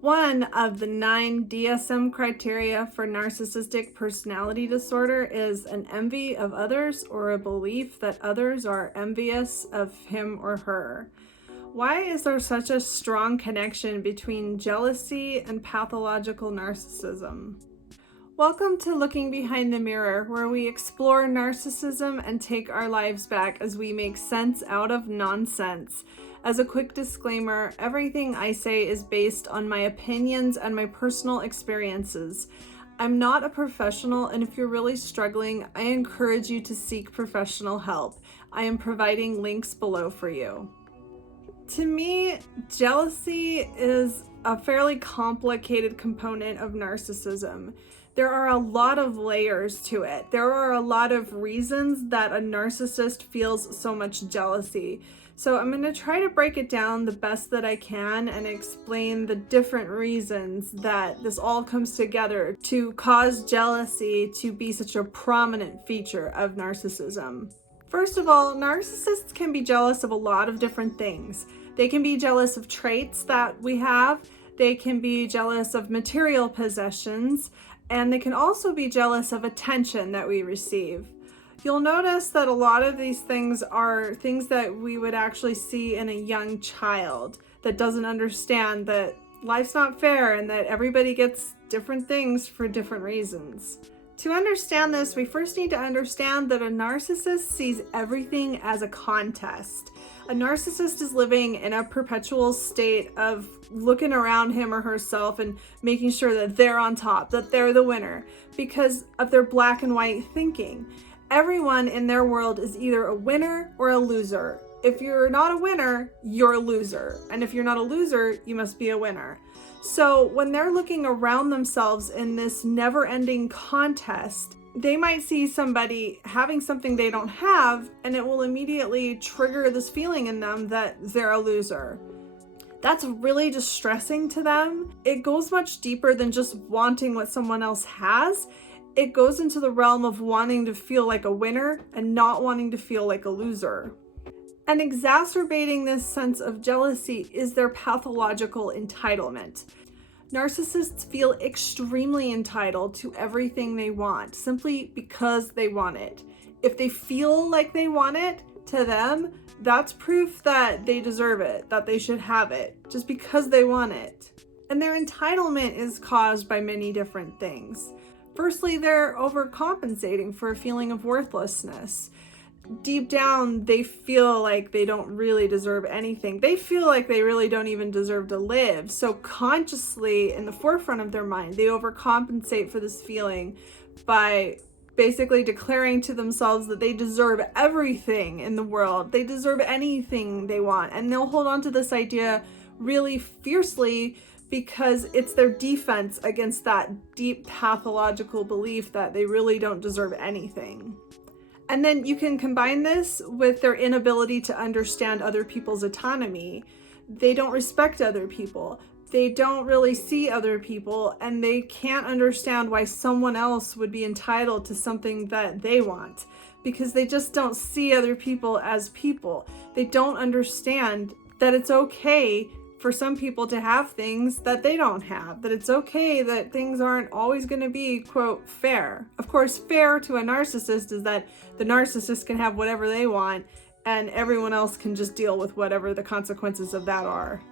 One of the 9 DSM criteria for narcissistic personality disorder is an envy of others or a belief that others are envious of him or her. Why is there such a strong connection between jealousy and pathological narcissism? Welcome to Looking Behind the Mirror, where we explore narcissism and take our lives back as we make sense out of nonsense. As a quick disclaimer, everything I say is based on my opinions and my personal experiences. I'm not a professional, and if you're really struggling, I encourage you to seek professional help. I am providing links below for you. To me, jealousy is a fairly complicated component of narcissism. There are a lot of layers to it. There are a lot of reasons that a narcissist feels so much jealousy. So I'm going to try to break it down the best that I can and explain the different reasons that this all comes together to cause jealousy to be such a prominent feature of narcissism. First of all, narcissists can be jealous of a lot of different things. They can be jealous of traits that we have. They can be jealous of material possessions. And they can also be jealous of attention that we receive. You'll notice that a lot of these things are things that we would actually see in a young child that doesn't understand that life's not fair and that everybody gets different things for different reasons. To understand this, we first need to understand that a narcissist sees everything as a contest. A narcissist is living in a perpetual state of looking around him or herself and making sure that they're on top, that they're the winner, because of their black and white thinking. Everyone in their world is either a winner or a loser. If you're not a winner, you're a loser. And if you're not a loser, you must be a winner. So when they're looking around themselves in this never-ending contest, they might see somebody having something they don't have, and it will immediately trigger this feeling in them that they're a loser. That's really distressing to them. It goes much deeper than just wanting what someone else has. It goes into the realm of wanting to feel like a winner and not wanting to feel like a loser. And exacerbating this sense of jealousy is their pathological entitlement. Narcissists feel extremely entitled to everything they want simply because they want it. If they feel like they want it, to them, that's proof that they deserve it, that they should have it, just because they want it. And their entitlement is caused by many different things. Firstly, they're overcompensating for a feeling of worthlessness. Deep down, they feel like they don't really deserve anything. They feel like they really don't even deserve to live. So consciously, in the forefront of their mind, they overcompensate for this feeling by basically declaring to themselves that they deserve everything in the world. They deserve anything they want. And they'll hold on to this idea really fiercely because it's their defense against that deep pathological belief that they really don't deserve anything. And then you can combine this with their inability to understand other people's autonomy. They don't respect other people. They don't really see other people, and they can't understand why someone else would be entitled to something that they want, because they just don't see other people as people. They don't understand that it's okay for some people to have things that they don't have, that it's okay that things aren't always going to be, quote, fair. Of course, fair to a narcissist is that the narcissist can have whatever they want and everyone else can just deal with whatever the consequences of that are.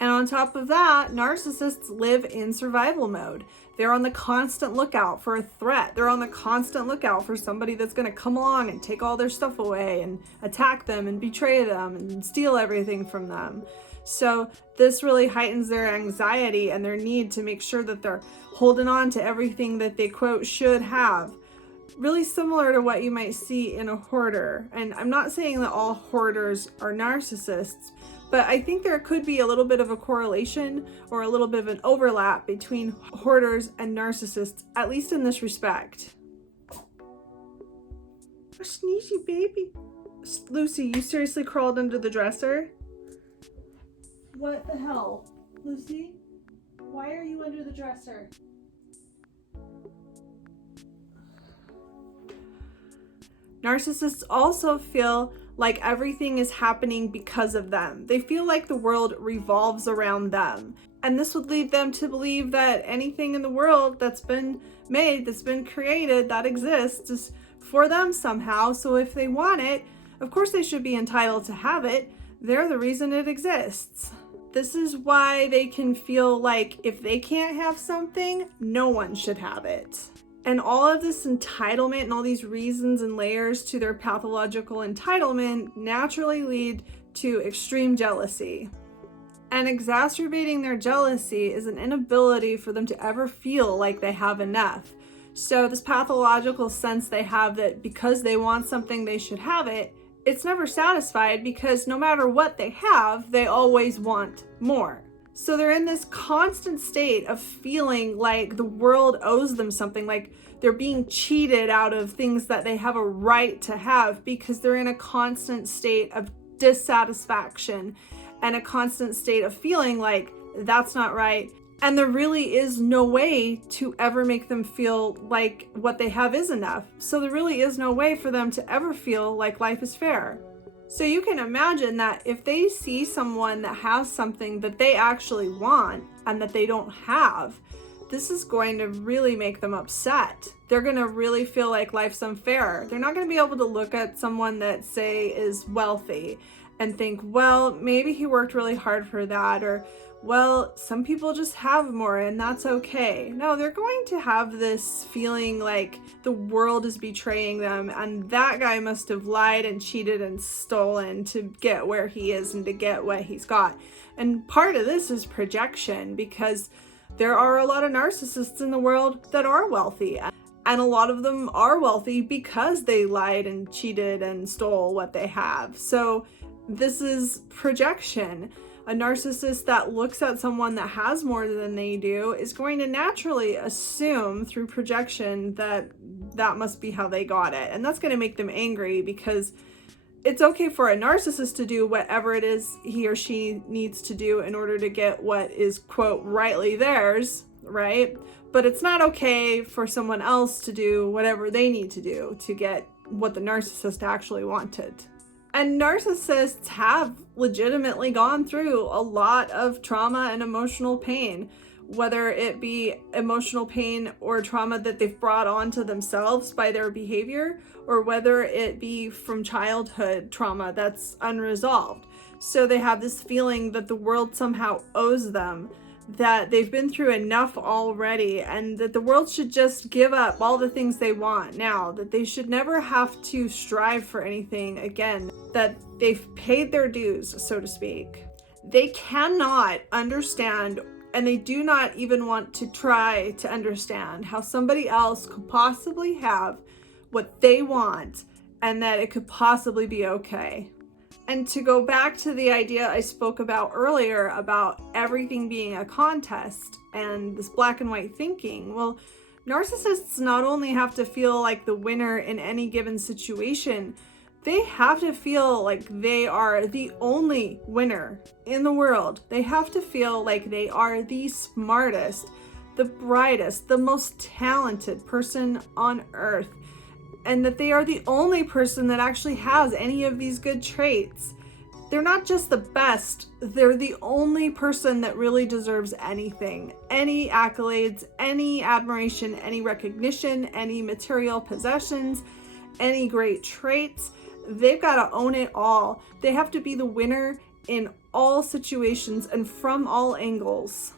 And on top of that, narcissists live in survival mode. They're on the constant lookout for a threat. They're on the constant lookout for somebody that's going to come along and take all their stuff away and attack them and betray them and steal everything from them. So this really heightens their anxiety and their need to make sure that they're holding on to everything that they, quote, should have. Really similar to what you might see in a hoarder. And I'm not saying that all hoarders are narcissists, but I think there could be a little bit of a correlation or a little bit of an overlap between hoarders and narcissists, at least in this respect. A sneezy baby. Lucy, you seriously crawled under the dresser? What the hell? Lucy? Why are you under the dresser? Narcissists also feel like everything is happening because of them. They feel like the world revolves around them. And this would lead them to believe that anything in the world that's been made, that's been created, that exists, is for them somehow. So if they want it, of course they should be entitled to have it. They're the reason it exists. This is why they can feel like if they can't have something, no one should have it. And all of this entitlement and all these reasons and layers to their pathological entitlement naturally lead to extreme jealousy. And exacerbating their jealousy is an inability for them to ever feel like they have enough. So this pathological sense they have that because they want something, they should have it, it's never satisfied because no matter what they have, they always want more. So they're in this constant state of feeling like the world owes them something, like they're being cheated out of things that they have a right to have because they're in a constant state of dissatisfaction and a constant state of feeling like that's not right. And there really is no way to ever make them feel like what they have is enough. So there really is no way for them to ever feel like life is fair. So you can imagine that if they see someone that has something that they actually want and that they don't have, this is going to really make them upset. They're going to really feel like life's unfair. They're not going to be able to look at someone that, say, is wealthy and think, well, maybe he worked really hard for that, or well, some people just have more and that's okay. No, they're going to have this feeling like the world is betraying them and that guy must have lied and cheated and stolen to get where he is and to get what he's got. And part of this is projection because there are a lot of narcissists in the world that are wealthy. And a lot of them are wealthy because they lied and cheated and stole what they have. So this is projection. A narcissist that looks at someone that has more than they do is going to naturally assume through projection that that must be how they got it. And that's going to make them angry because it's okay for a narcissist to do whatever it is he or she needs to do in order to get what is, quote, rightly theirs, right? But it's not okay for someone else to do whatever they need to do to get what the narcissist actually wanted. And narcissists have legitimately gone through a lot of trauma and emotional pain, whether it be emotional pain or trauma that they've brought onto themselves by their behavior, or whether it be from childhood trauma that's unresolved. So they have this feeling that the world somehow owes them, that they've been through enough already, and that the world should just give up all the things they want now, that they should never have to strive for anything again, that they've paid their dues, so to speak. They cannot understand, and they do not even want to try to understand how somebody else could possibly have what they want and that it could possibly be okay. And to go back to the idea I spoke about earlier about everything being a contest and this black and white thinking, well, narcissists not only have to feel like the winner in any given situation, they have to feel like they are the only winner in the world. They have to feel like they are the smartest, the brightest, the most talented person on earth, and that they are the only person that actually has any of these good traits. They're not just the best, they're the only person that really deserves anything, any accolades, any admiration, any recognition, any material possessions, any great traits. They've got to own it all. They have to be the winner in all situations and from all angles.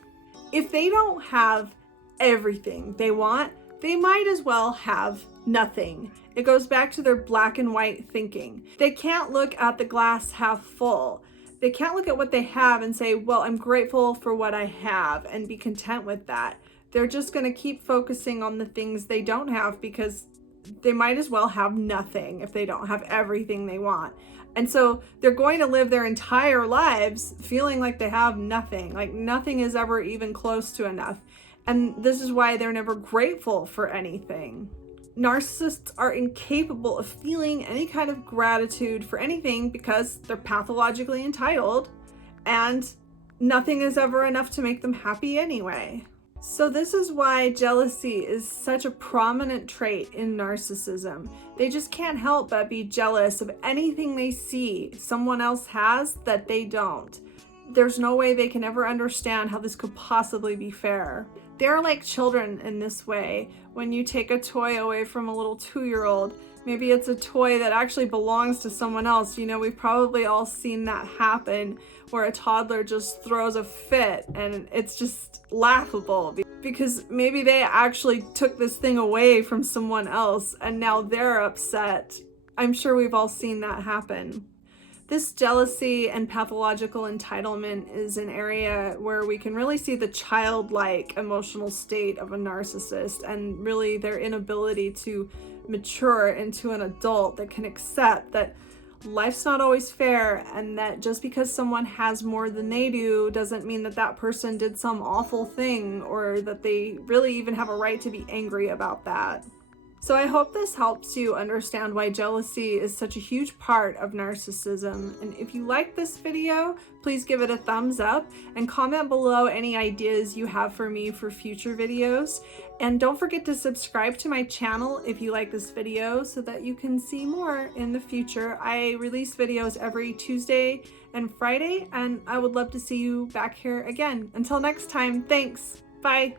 If they don't have everything they want, they might as well have nothing. It goes back to their black and white thinking. They can't look at the glass half full. They can't look at what they have and say, well, I'm grateful for what I have and be content with that. They're just going to keep focusing on the things they don't have because they might as well have nothing if they don't have everything they want. And so they're going to live their entire lives feeling like they have nothing, like nothing is ever even close to enough. And this is why they're never grateful for anything. Narcissists are incapable of feeling any kind of gratitude for anything because they're pathologically entitled and nothing is ever enough to make them happy anyway. So this is why jealousy is such a prominent trait in narcissism. They just can't help but be jealous of anything they see someone else has that they don't. there's no way they can ever understand how this could possibly be fair. They're like children in this way. When you take a toy away from a little 2-year-old, maybe it's a toy that actually belongs to someone else. You know, we've probably all seen that happen, where a toddler just throws a fit and it's just laughable because maybe they actually took this thing away from someone else and now they're upset. I'm sure we've all seen that happen. This jealousy and pathological entitlement is an area where we can really see the childlike emotional state of a narcissist and really their inability to mature into an adult that can accept that life's not always fair, and that just because someone has more than they do doesn't mean that that person did some awful thing or that they really even have a right to be angry about that. So I hope this helps you understand why jealousy is such a huge part of narcissism. And if you like this video, please give it a thumbs up and comment below any ideas you have for me for future videos. And don't forget to subscribe to my channel if you like this video so that you can see more in the future. I release videos every Tuesday and Friday, and I would love to see you back here again. Until next time, thanks. Bye.